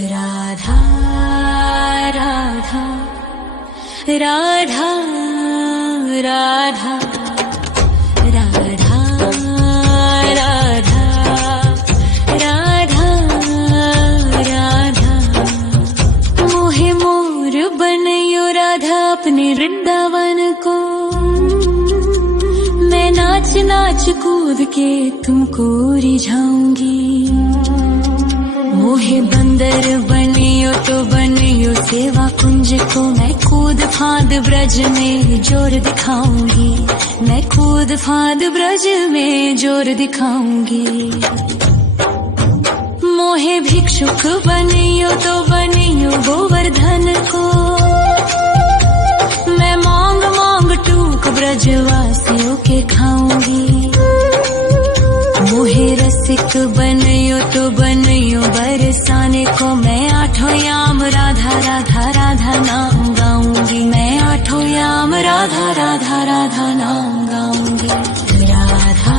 राधा राधा राधा राधा राधा राधा राधा राधा मोहे मोर बनयो राधा अपने वृंदावन को। मैं नाच नाच कूद के तुमको रिझाऊंगी। मोहे बंदर बनियो तो बनियो सेवा कुंज को। मैं कूद फांद ब्रज में जोर दिखाऊंगी। मैं कूद फांद ब्रज में जोर दिखाऊंगी। मोहे भिक्षुक बनियो तो बनियो गोवर्धन को। मैं मांग मांग टूक ब्रजवासियों के खाऊंगी। मोहे रसिक बनियो तो बनियो बरसाने को। मैं आठों याम राधा राधा राधा नाम गाऊंगी। मैं आठों याम राधा राधा राधा नाम गाऊंगी। राधा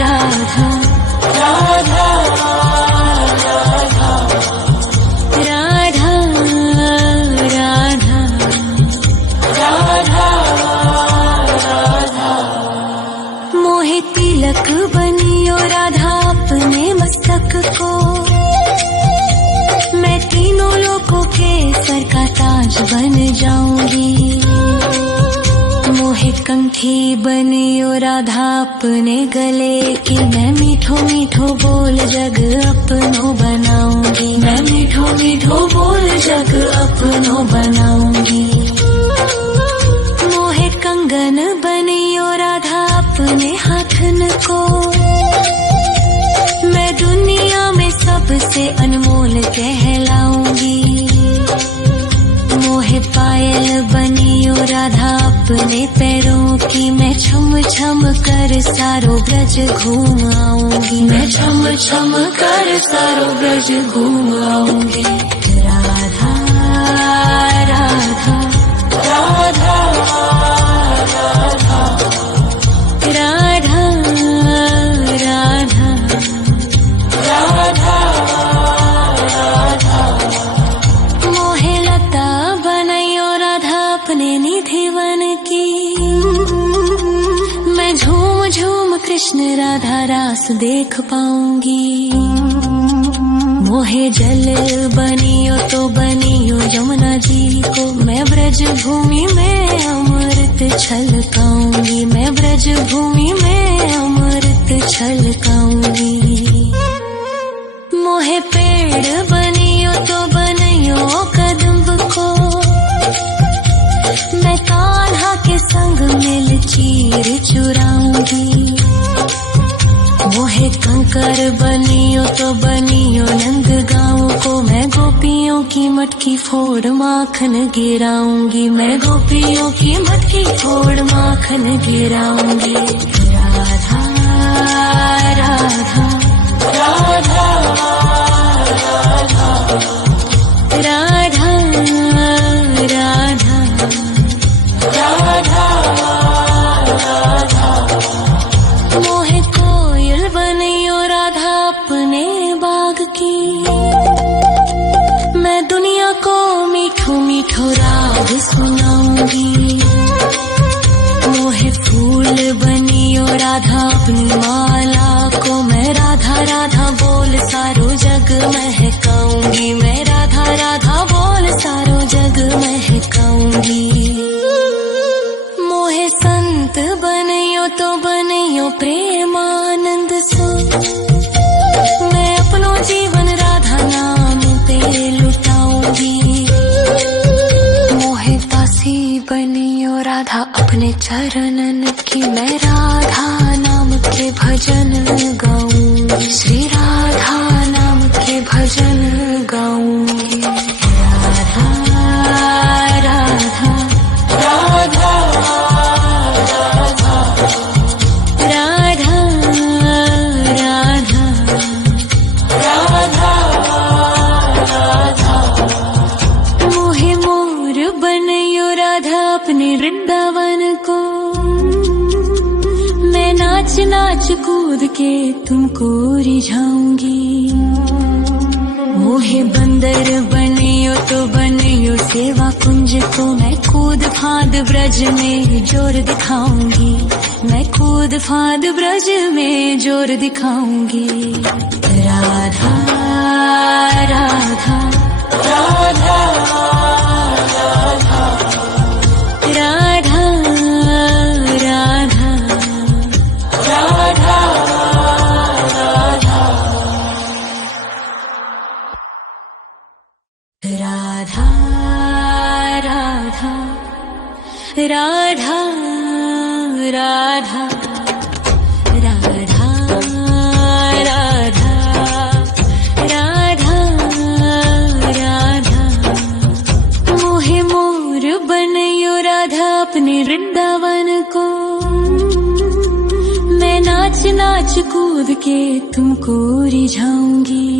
राधा राधा राधा राधा राधा राधा। मोहे तिलक बनियो राधा अपने मस्तक को। मैं तीनों लोगों के सर का ताज बन जाऊंगी। मोहे कंठी बनियो राधा अपने गले की। मैं मीठो मीठो बोल जग अपनो बनाऊंगी। मैं मीठो मीठो बोल जग अपनो बनाऊंगी। मोहे कंगन बनियो राधा अपने हाथन को। मैं दुनिया में सबसे अनमोल कहलाऊंगी। मोहे पायल बनियो राधा अपने पैरों की। मैं छम छम कर सारो ब्रज घूम आऊंगी। मैं छम छम कर सारो ब्रज घूम आऊंगी। राधा राधा राधा राधा राधा राधा राधा। मोहे लता बनयो राधा अपने निधि वन की। मैं झूम झूम कृष्ण राधा रास देख पाऊंगी। मोहे जल बनियो तो बनियो यमुना जी को। मैं ब्रज भूमि में अमृत छलकाऊंगी। मैं ब्रज भूमि में अमृत छलकाऊंगी। मोहे पेड़ बनियो तो बनियो कदम्ब को। मैं कान्हा के संग मिल चीर चुराऊंगी। मोहे कंकर बनियो तो बनियो नंद गाँव को। मैं गोपियों की मटकी फोड़ माखन गिराऊंगी। मैं गोपियों की मटकी फोड़ माखन गिराऊंगी। राधा राधा राधा राधा राधा राधा राधा। मोहे कोयल बनियो राधा अपने बाग की। मैं दुनिया को मीठो मीठो राग सुनाऊंगी। मोहे फूल बनियो राधा अपनी माला को। मैं राधा राधा बोल सारो जग महकाऊंगी। मैं राधा राधा बोल सारो जग महकाऊंगी। मोहे संत बनियो तो बनियो प्रेमानंद सो। मैं अपनो जीवन राधा नाम पे लुटाऊंगी। मोहे दासी बनियो राधा अपने चरणन की। मैं राधा नाम के भजन गाऊंगी। श्री राधा नाम के भजन गाऊंगी। राधा राधा राधा राधा राधा राधा राधा। मोहे मोर बनयो राधा अपने वृंदावन को। मैं नाच नाच कूद के तुमको रिझाऊंगी। मोहे बंदर बनियो तो बनियो सेवा कुंज को मैं कूद फाद ब्रज में जोर दिखाऊंगी, मैं कूद फाद ब्रज में जोर दिखाऊंगी। राधा राधा राधा राधा राधा राधा राधा राधा राधा राधा राधा राधा राधा राधा मोहे मोर बनयो राधा अपने वृंदावन को, मैं नाच नाच कूद के तुमको रिझाऊंगी।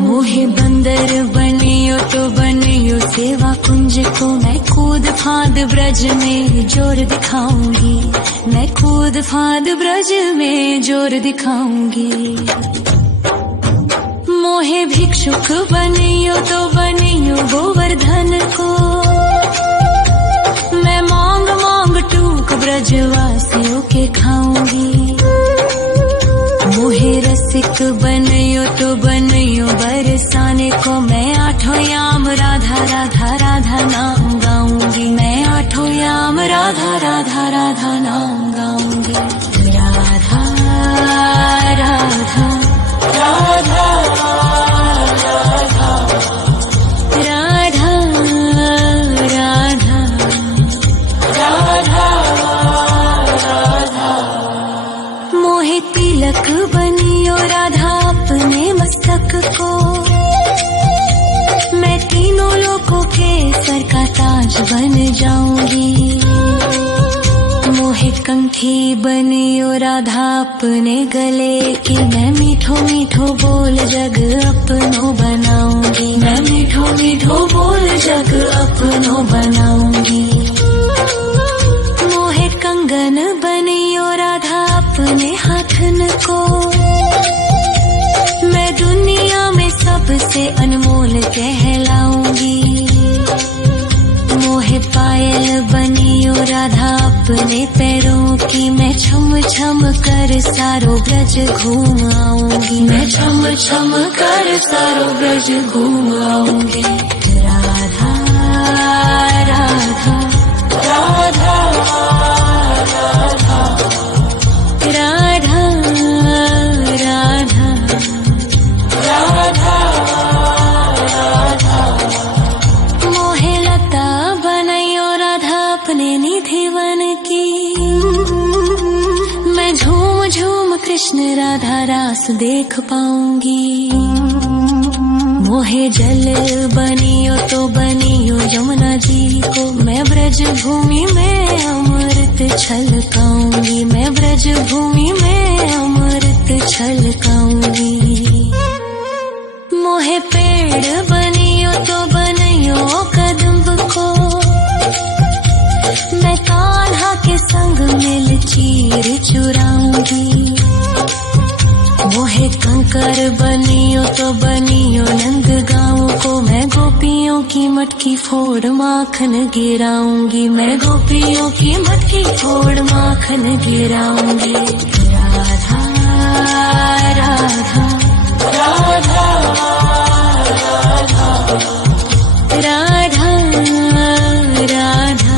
मोहे बंदर बनियो तो बनियो सेवा कुंज को मैं कूद फाद ब्रज में जोर दिखाऊंगी, मैं कूद फाद ब्रज में जोर दिखाऊंगी। मोहे भिक्षुक बनियो तो बनियो गोवर्धन को, मैं मांग मांग टूक ब्रजवासियों के खाऊंगी। मोहे रसिक बनियो तो बनियो बरसाने को, मैं आठों याम राधा राधा राधा नाम गाऊंगी, मैं आठों याम राधा राधा राधा नाम गाऊंगी। राधा राधा राधा राधा राधा राधा राधा मोहे तिलक बनियो राधा अपने मस्तक को, मैं तीनों लोगों के सर का ताज बन जाऊंगी। मोहे कंठी बनियो राधा अपने गले की, मैं मीठो मीठो बोल जग अपनो बनाऊंगी, मैं मीठो मीठो बोल जग अपनो बनाऊंगी। मोहे कंगन बनियो राधा अपने हाथन को, मैं दुनिया में सबसे अनमोल कहलाऊंगी। मोहे पायल बनियो राधा अपने पैरों की, मैं छम छम कर सारो ब्रज घूम आऊंगी, मैं छम छम कर सारो ब्रज घूम आऊंगी। राधा राधा राधा राधा राधा राधा राधा राधा मोहे लता बनयो राधा अपने निधि वन की, मैं झूम झूम कृष्ण राधा रास देख पाऊंगी। मोहे जल बनियो तो बनियो यमुना जी को, मैं ब्रज भूमि में अमृत छलकाऊंगी, मैं ब्रज भूमि में अमृत छलकाऊंगी। मोहे पेड़ बनियो तो बनियो कदम्ब को, मैं कान्हा के संग मिल चीर चुराऊंगी। मोहे कंकर बनियो तो बनियो नंद गाँव को, मैं गोपियों की मटकी फोड़ माखन गिराऊंगी, मैं गोपियों की मटकी फोड़ माखन गिराऊंगी। राधा राधा राधा राधा राधा राधा राधा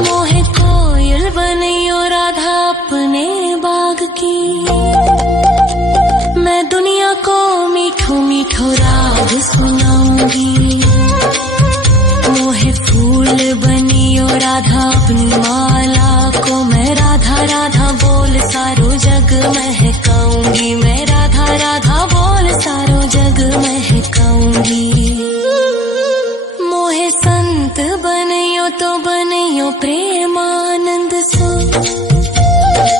मोहे कोयल बनियो राधा अपने बाग की, मैं दुनिया को मीठो मीठो राग सुनाऊंगी। मोहे फूल बनियो राधा अपनी माला को, मैं राधा राधा बोल सारो जग महकाऊंगी, मैं राधा राधा बोल सारो जग महकाऊंगी। मोहे संत बनियो तो बनियो प्रेमानंद सो,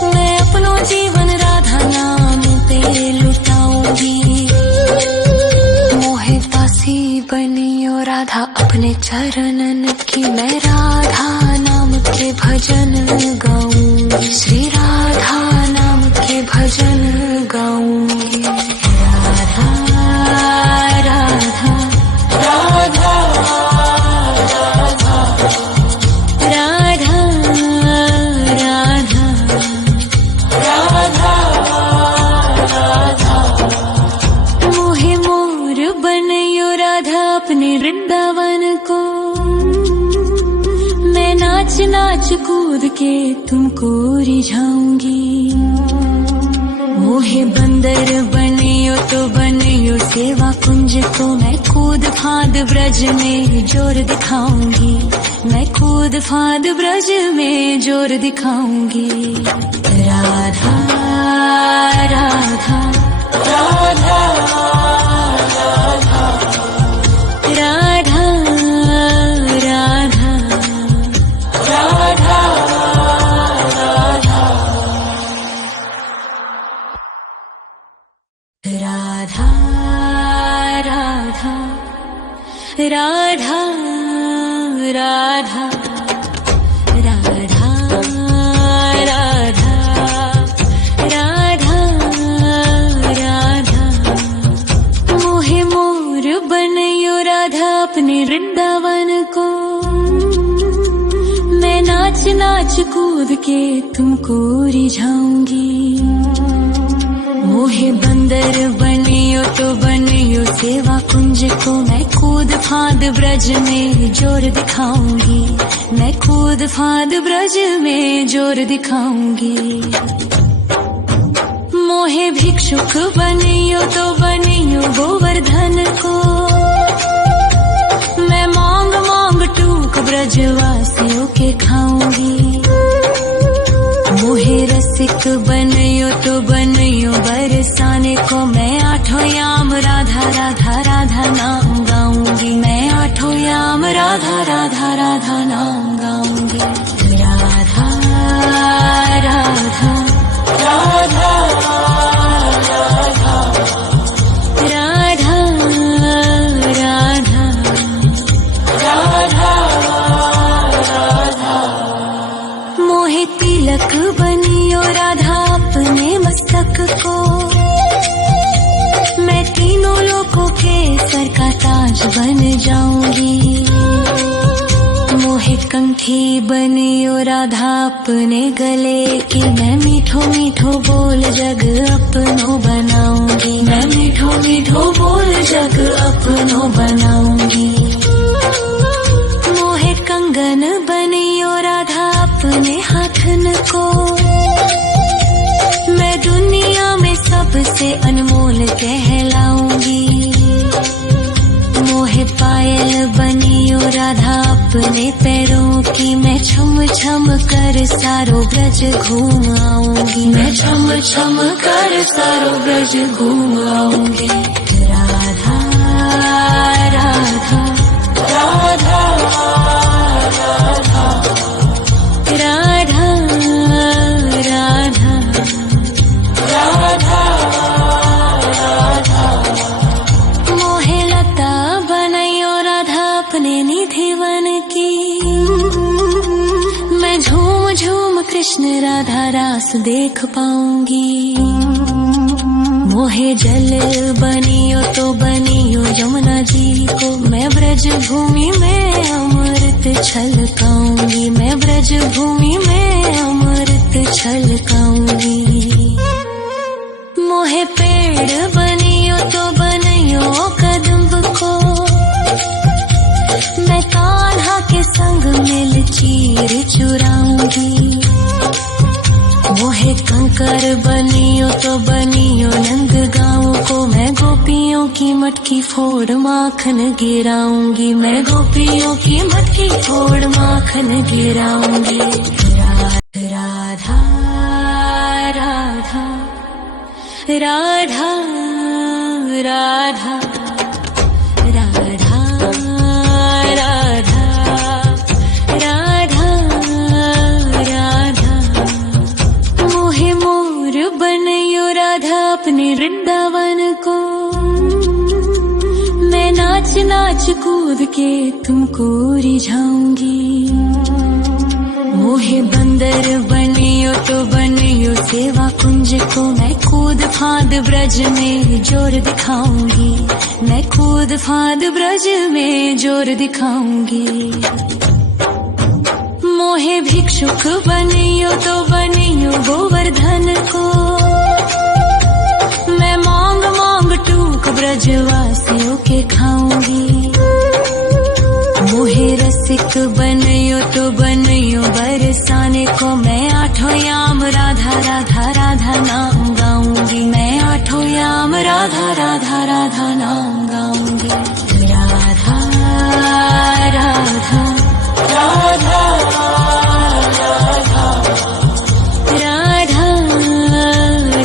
मैं अपनो जीवन राधा नाम पे लुटाऊंगी। मोहे दासी बनियो राधा अपने चरणन की, मैं राधा नाम के भजन गाऊंगी, श्री राधा नाम कूद के तुमको रिझाऊंगी। मोहे बंदर बनियो तो बनियो सेवा कुंज को, मैं कूद फाद ब्रज में जोर दिखाऊंगी। मैं कूद फाद ब्रज में जोर दिखाऊंगी। राधा राधा राधा राधा राधा राधा राधा राधा राधा राधा राधा राधा राधा राधा। मोहे मोर बनयो राधा अपने वृंदावन को, मैं नाच नाच कूद के तुमको रिझाऊंगी। मोहे बंदर बनियो तो बनियो सेवा कुंज को, मैं कूद फाद ब्रज में जोर दिखाऊंगी। मैं कूद फाद ब्रज में जोर दिखाऊंगी। मोहे भिक्षुक बनियो तो बनियो गोवर्धन को, मैं मांग मांग टूक ब्रजवासियों के खाऊंगी। मोहे रसिक बनियो तो बनियो बरसाने को, मैं आठों याम राधा राधा राधा नाम गाऊंगी। मैं आठों याम राधा राधा राधा नाम गाऊंगी। राधा राधा राधा राधा राधा राधा राधा। मोहे तिलक बनियो राधा अपने मस्तक को, मैं तीनों लोकों के सर का ताज बन जाऊंगी। मोहे कंठी बनियो राधा अपने गले की, मैं मीठो मीठो बोल जग अपनो बनाऊंगी। मैं मीठो मीठो बोल जग अपनो बनाऊंगी। मोहे कंगन बनियो राधा अपने हाथन को, मैं दुनिया में सबसे अनमोल कहलाऊंगी। मोहे पायल बनियो राधा अपने पैरों की, मैं छम छम कर सारो ब्रज घूम आऊंगी। मैं छम छम कर सारो ब्रज घूम आऊंगी। राधा राधा राधा राधा राधा राधा राधा। मोहे लता बनयो राधा अपने निधिवन की, मैं झूम झूम कृष्ण राधा रास देख पाऊंगी। मोहे जल बनियो तो बनियो यमुना जी को, मैं ब्रज भूमि में अमृत छलकाऊंगी। मैं ब्रज भूमि में अमृत छलकाऊंगी। मोहे पेड़ बनियो तो बनियो कदम्ब को, मैं कान्हा के संग मिल चीर चुराऊंगी। मोहे कंकर बनियो तो बनियो नंद गाँव को, मैं गोपियों की मटकी फोड़ माखन गिराऊंगी। मैं गोपियों की मटकी फोड़ माखन गिराऊंगी। राधा राधा राधा राधा राधा राधा राधा राधा। मोहे मोर बनयो राधा अपने वृंदावन को, मैं नाच नाच कूद के तुमको रिझाऊंगी। मोहे बंदर बनियो तो बनियो सेवा कुंज को, मैं कूद फाद ब्रज में जोर दिखाऊंगी। मैं कूद फाद ब्रज में जोर दिखाऊंगी। मोहे भिक्षुक बनियो तो बनियो गोवर्धन को, मैं मांग मांग टूक ब्रजवासियों के खाऊंगी। मोहे रसिक बनियो तो बनियो बरसा राधा नाम गाऊंगी, मैं आठों याम राधा राधा राधा नाम गाऊंगी। राधा राधा राधा राधा राधा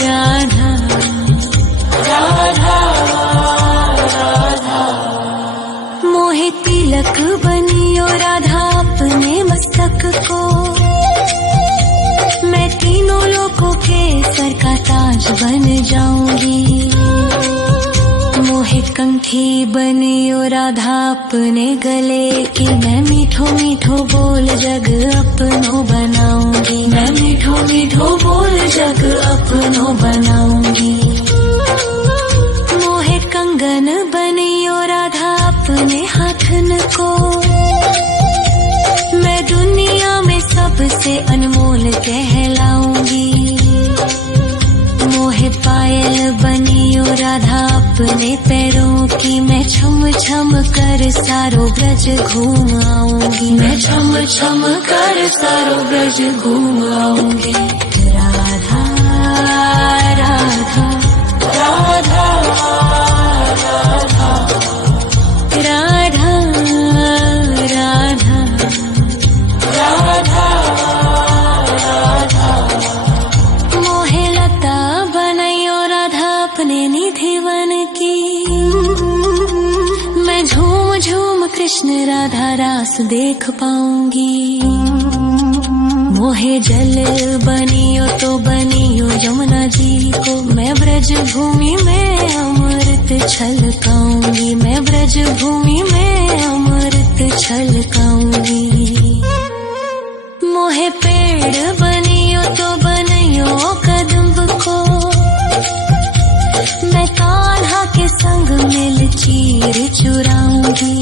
राधा राधा। मोहे तिलक बनियो राधा अपने मस्तक को, मैं तीनों लोगों के सर का ताज बन जाऊंगी। मोहे कंठी बनियो राधा अपने गले की, मैं मीठो मीठो बोल जग अपनो बनाऊंगी, मैं मीठो मीठो बोल जग अपनो बनाऊंगी। मोहे कंगन बनियो राधा अपने हाथन को, मैं दुनिया में सबसे अनमोल कहलाऊंगी। मोहे पायल बनियो राधा अपने पैरों की, मैं छम छम कर सारो ब्रज घूम आऊंगी, मैं छम छम कर सारो ब्रज घूम आऊंगी। राधा राधा राधा राधा राधा राधा राधा। मोहे लता बनयो राधा अपने निधिवन की, मैं झूम झूम कृष्ण राधा रास देख पाऊंगी। मोहे जल बनियो तो बनियो यमुना जी को, मैं ब्रज भूमि में अमृत छलकाऊंगी, मैं ब्रज भूमि में अमृत छलकाऊंगी। मोहे पेड़ बनियो तो बनियो कदम्ब को, मैं कान्हा के संग मिल चीर चुराऊंगी।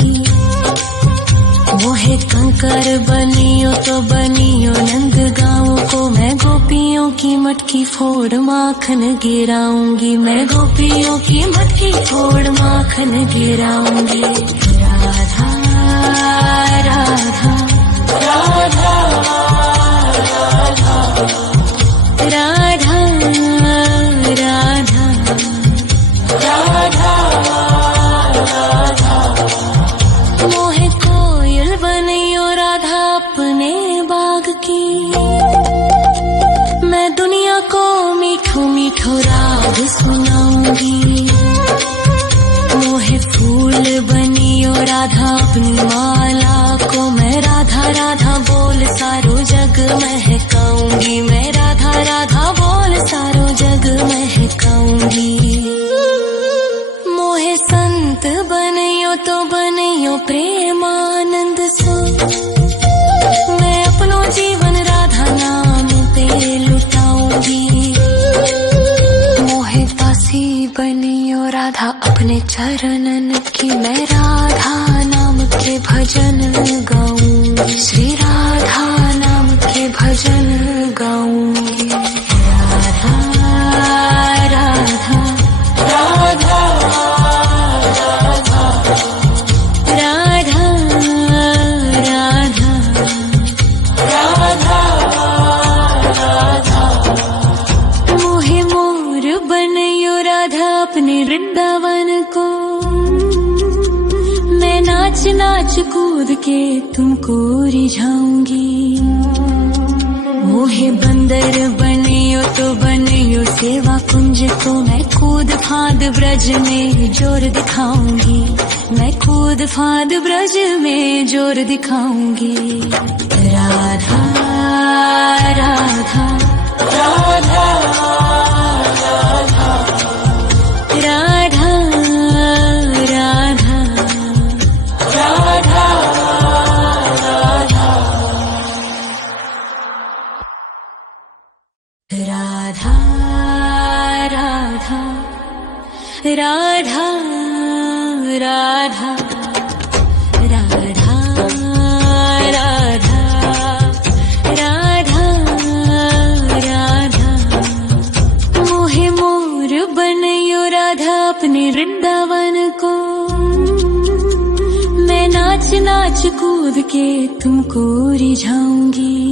मोहे कंकर बनियो तो बनियो नंद गाँव को, मैं गोपियों की मटकी फोड़ माखन गिराऊंगी, मैं गोपियों की मटकी फोड़ माखन गिराऊंगी। राधा राधा राधा राधा राधा राधा राधा। मोहे कोयल बनियो राधा अपने बाग की, मैं दुनिया को मीठो मीठो राग सुनाऊंगी। मोहे फूल बनियो राधा अपनी माला को, मैं राधा राधा बोल सारो जग महकाऊंगी, मैं राधा राधा बोल सारो जग महकाऊंगी। मोहे संत बनियो तो बनियो प्रेमानंद सो, मैं अपनो जीवन राधा नाम पे लुटाऊंगी। मोहे दासी बनियो राधा अपने चरणन की, मैं राधा नाम के भजन गाऊंगी, श्री राधा नाम के भजन गाऊंगी। राधा राधा राधा राधा राधा राधा राधा। मोहे मोर बनियो राधा अपने वृंदावन को, मैं नाच नाच कूद के तुमको रिझाऊंगी। मोहे बंदर बनियो तो बनियो सेवा कुंज को, मैं कूद फांद ब्रज में जोर दिखाऊंगी, मैं कूद फांद ब्रज में जोर दिखाऊंगी। राधा राधा राधा राधा राधा राधा राधा राधा राधा राधा राधा राधा राधा। मोहे मोर बनयो राधा अपने वृंदावन को, मैं नाच नाच कूद के तुमको रिझाऊंगी।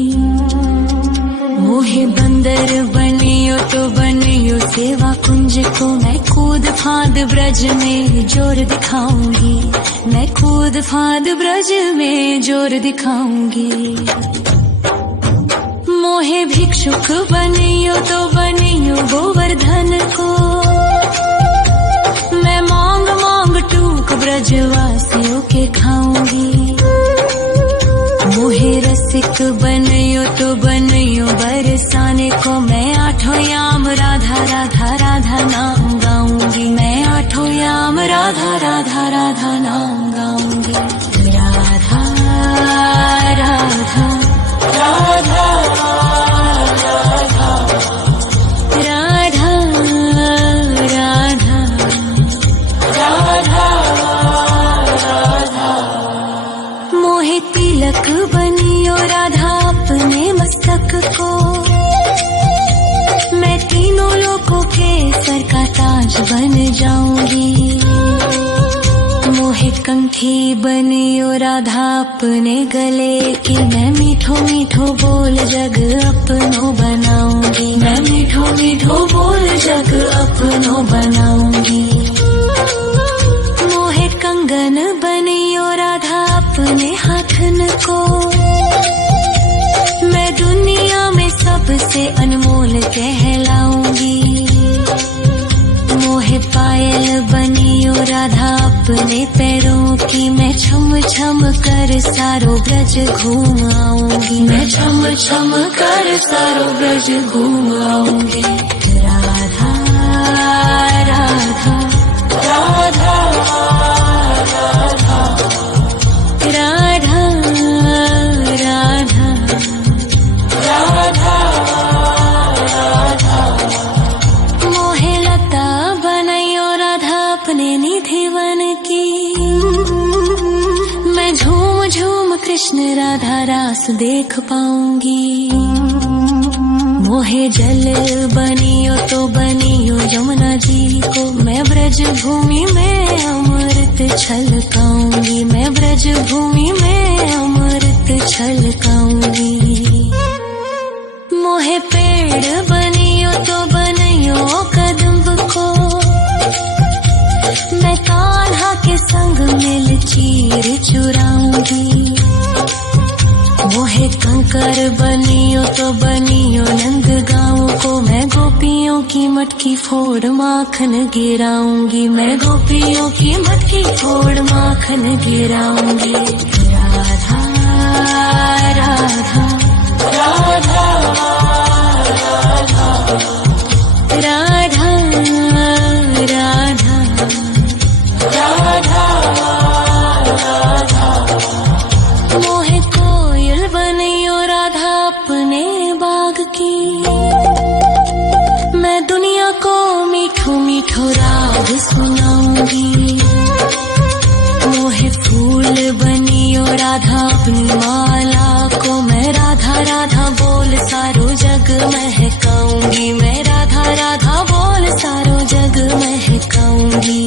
मोहे बंदर बनियो तो बनियो सेवा कुंज को, मैं कूद फांद ब्रज में जोर दिखाऊंगी, मैं कूद फांद ब्रज में जोर दिखाऊंगी। मोहे भिक्षुक बनियो तो बनियो गोवर्धन को, मैं मांग मांग टूक ब्रजवासियों के खाऊंगी। मोहे रसिक बनियो तो बनियो बरसाने को, मैं आठों याम राधा राधा राधा नाम गाऊंगी, मैं आठों याम राधा राधा राधा नाम गाऊंगी। राधा राधा राधा राधा राधा राधा राधा। मोहे तिलक बनियो राधा अपने मस्तक को, मैं तीनों लोगों के सर का ताज बन जाऊंगी। मोहे कंठी बनियो राधा अपने गले की, मैं मीठो मीठो बोल जग अपनो बनाऊंगी, मैं मीठो मीठो बोल जग अपनो बनाऊंगी। मोहे कंगन बनियो राधा अपने हाथन को, मैं दुनिया में सबसे अनमोल कहलाऊंगी। मोहे पायल बनियो राधा अपने पैरों की, मैं छम छम कर सारो ब्रज घूम आऊंगी, मैं छम छम कर सारो ब्रज घूम आऊंगी। राधा राधा राधा राधा राधा राधा राधा राधा। मोहे लता बनायो राधा अपने निधि वन की, मैं झूम झूम कृष्ण राधा रास देख पाऊंगी। मोहे जल बनियो तो बनियो यमुना जी को, मैं ब्रज भूमि में अमृत छलकाऊंगी, मैं ब्रज भूमि में अमृत छलकाऊंगी। मोहे पेड़ बनियो तो बनियो कदम्ब को, मैं कान्हा के संग मिल चीर चुराऊंगी। मोहे कंकर बनियो तो बनियो नंद गाँव को, मैं गोपियों की मटकी फोड़ माखन गिराऊंगी, मैं गोपियों की मटकी फोड़ माखन गिराऊंगी। राधा राधा राधा राधा राधा राधा राधा। मोहे कोयल बनियो राधा अपने बाग की, मैं दुनिया को मीठो मीठो राग सुनाऊंगी। मोहे फूल बनियो राधा अपनी माला को, मैं राधा राधा बोल सारो जग महकाऊंगी, मैं राधा राधा बोल सारो जग महकाऊंगी।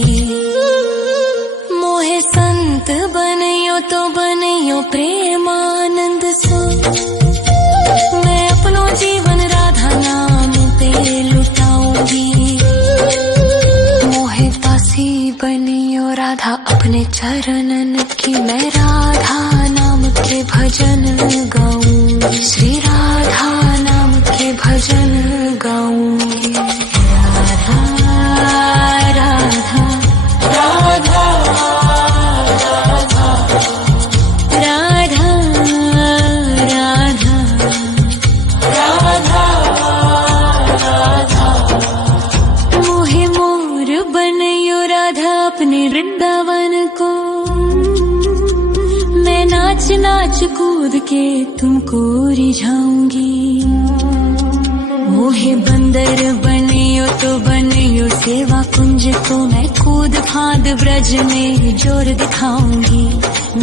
मोहे संत बनियो तो बनियो प्रेमानंद सो, मैं अपनो जीवन राधा नाम पे लुटाऊंगी। मोहे दासी बनियो राधा अपने चरणन की, मैं राधा नाम के भजन गाऊंगी, श्री राधा नाम के भजन गाऊंगी। राधा राधा राधा राधा राधा राधा राधा राधा। मोहे मोर बनियो राधा अपने वृंदावन को, मैं नाच नाच कूद के तुमको रिझाऊंगी। मोहे बंदर बनियो तो बनियो सेवा कुंज को, मैं कूद फांद ब्रज में जोर दिखाऊंगी,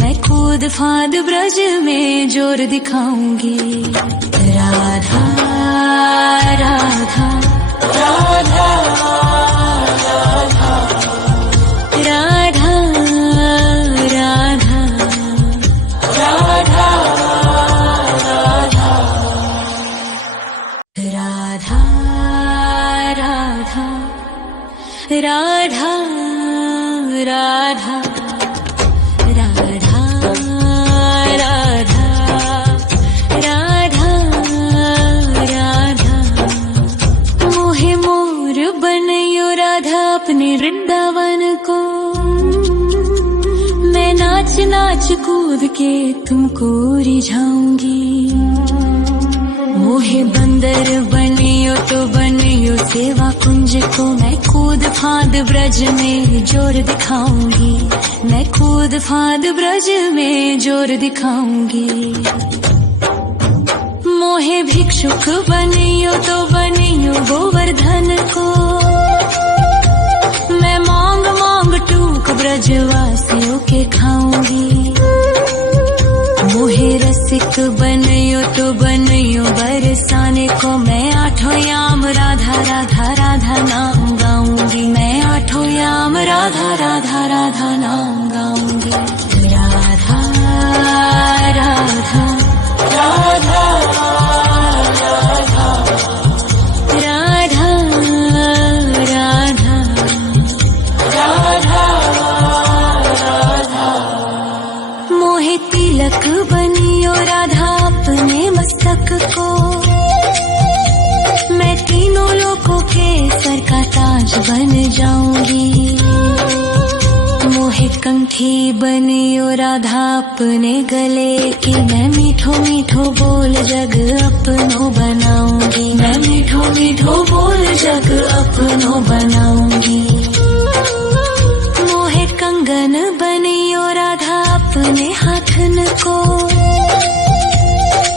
मैं कूद फांद ब्रज में जोर दिखाऊंगी। राधा राधा राधा राधा राधा राधा राधा राधा राधा मोहे मोर बनयो राधा अपने वृंदावन को। मैं नाच नाच कूद के तुमको रिझाऊंगी। मोहे बंदर बनियो तो बनियो सेवा कुंज को। मैं कूद फांद ब्रज में जोर दिखाऊंगी। मैं कूद फांद ब्रज में जोर दिखाऊंगी। मोहे भिक्षुक बनियो तो बनियो गोवर्धन को। मैं मांग मांग टूक ब्रजवासियों के खाऊंगी। मोहे रसिक बनियो तो बनियो बरसाने को। मैं आठों याम राधा राधा राधा नाम गाऊंगी। मैं आठों याम राधा राधा राधा नाम गाऊंगी। राधा राधा राधा राधा राधा राधा राधा मोहे तिलक बनियो राधा अपने मस्तक को। मैं तीनों लोकों के सर का ताज बन जाऊंगी। मोहे कंठी बनियो राधा अपने गले की। मैं मीठो मीठो बोल जग अपनो बनाऊंगी। मैं मीठो मीठो बोल जग अपनो बनाऊंगी। मोहे कंगन बनियो राधा अपने हाथन को।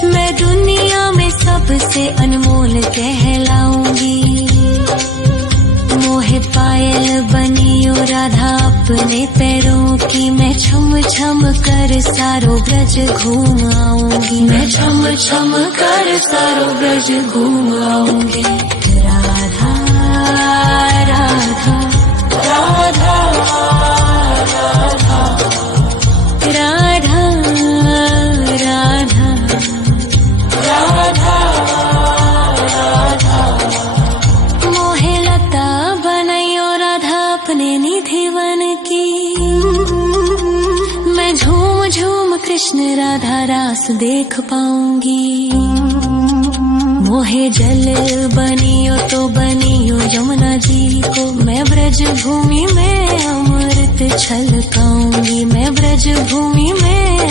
मैं दुनिया में सबसे अनमोल कहलाऊंगी। मोहे पायल बनियो राधा अपने पैरों की। मैं छम छम कर सारो ब्रज घूम आऊंगी। मैं छम छम कर सारो ब्रज घूम आऊंगी। राधा राधा राधा राधा राधा राधा राधा मोहे लता बनयो राधा अपने निधिवन की। मैं झूम झूम कृष्ण राधा रास देख पाऊंगी। मोहे जल बनियो तो बनियो यमुना जी को। मैं ब्रज भूमि में अमृत छलकाऊंगी। मैं ब्रज भूमि में